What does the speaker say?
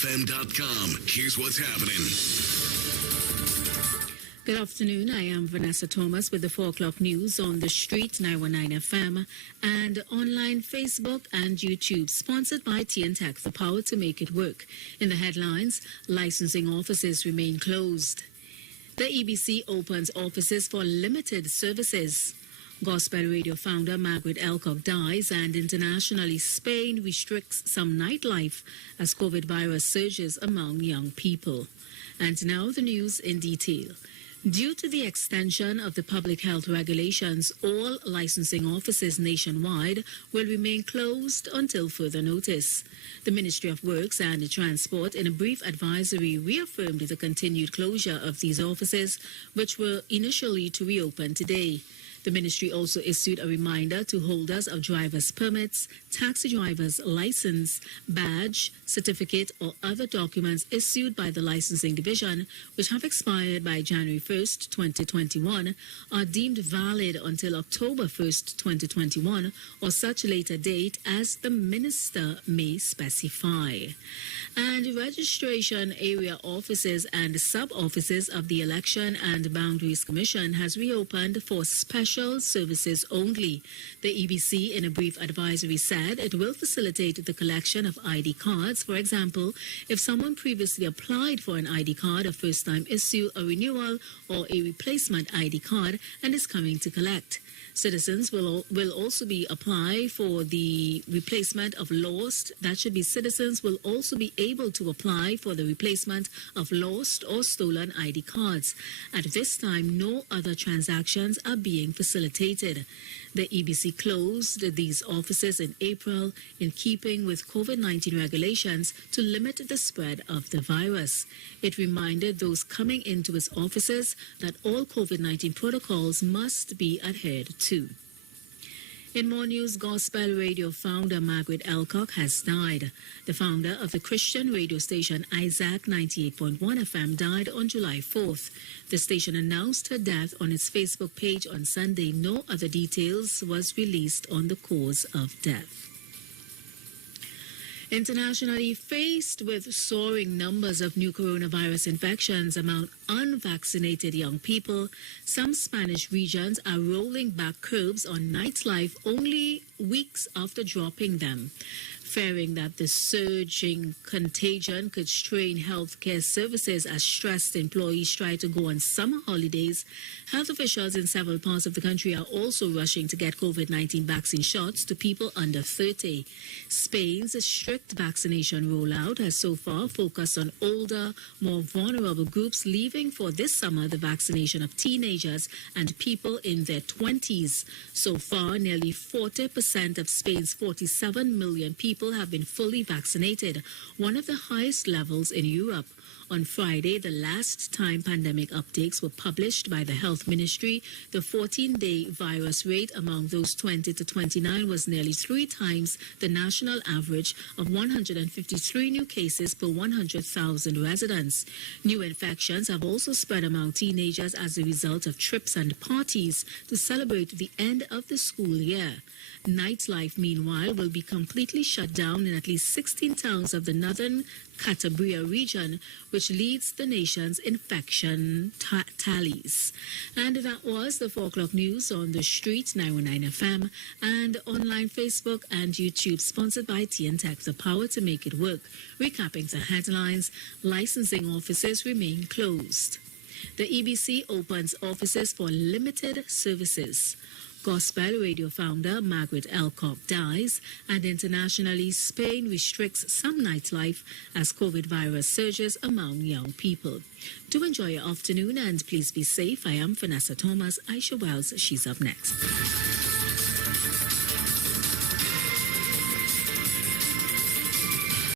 IWERfm.com. Here's what's happening. Good afternoon. I am Vanessa Thomas with the 4 o'clock news on the street, 919 FM, and online Facebook and YouTube, sponsored by TNTech, the power to make it work. In the headlines, licensing offices remain closed. The EBC opens offices for limited services. Gospel radio founder Margaret Elcock dies, and internationally, Spain restricts some nightlife as COVID virus surges among young people. And now the news in detail. Due to the extension of the public health regulations, all licensing offices nationwide will remain closed until further notice. The Ministry of Works and Transport, in a brief advisory, reaffirmed the continued closure of these offices, which were initially to reopen today. The ministry also issued a reminder to holders of driver's permits, taxi driver's license, badge, certificate, or other documents issued by the licensing division, which have expired by January 1st, 2021, are deemed valid until October 1st, 2021, or such later date as the minister may specify. And registration area offices and sub-offices of the Election and Boundaries Commission has reopened for special services only. The EBC, in a brief advisory, said it will facilitate the collection of ID cards. For example, if someone previously applied for an ID card, a first-time issue, a renewal, or a replacement ID card, and is coming to collect. Citizens will also be apply for the replacement of lost. That should be citizens will also be able to apply for the replacement of lost or stolen ID cards. At this time, no other transactions are being facilitated. The EBC closed these offices in April in keeping with COVID-19 regulations to limit the spread of the virus. It reminded those coming into its offices that all COVID-19 protocols must be adhered to. In more news, gospel radio founder Margaret Elcock has died. The founder of the Christian radio station Isaac 98.1 FM died on July 4th. The station announced her death on its Facebook page on Sunday. No other details was released on the cause of death. Internationally, faced with soaring numbers of new coronavirus infections among unvaccinated young people, some Spanish regions are rolling back curbs on nightlife only weeks after dropping them. Fearing that the surging contagion could strain healthcare services as stressed employees try to go on summer holidays, health officials in several parts of the country are also rushing to get COVID-19 vaccine shots to people under 30. Spain's strict vaccination rollout has so far focused on older, more vulnerable groups, leaving for this summer the vaccination of teenagers and people in their 20s. So far, nearly 40% of Spain's 47 million people have been fully vaccinated, one of the highest levels in Europe. On Friday, the last time pandemic updates were published by the Health Ministry, the 14-day virus rate among those 20 to 29 was nearly 3 times the national average of 153 new cases per 100,000 residents. New infections have also spread among teenagers as a result of trips and parties to celebrate the end of the school year. Nightlife, meanwhile, will be completely shut down in at least 16 towns of the northern Cantabria region, which leads the nation's infection tallies. And that was the 4 o'clock news on the street, 919 FM, and online Facebook and YouTube, sponsored by TNTech, the power to make it work. Recapping the headlines, licensing offices remain closed. The EBC opens offices for limited services. Gospel radio founder Margaret Elcock dies, and internationally, Spain restricts some nightlife as COVID virus surges among young people. Do enjoy your afternoon and please be safe. I am Vanessa Thomas. Aisha Wells, she's up next.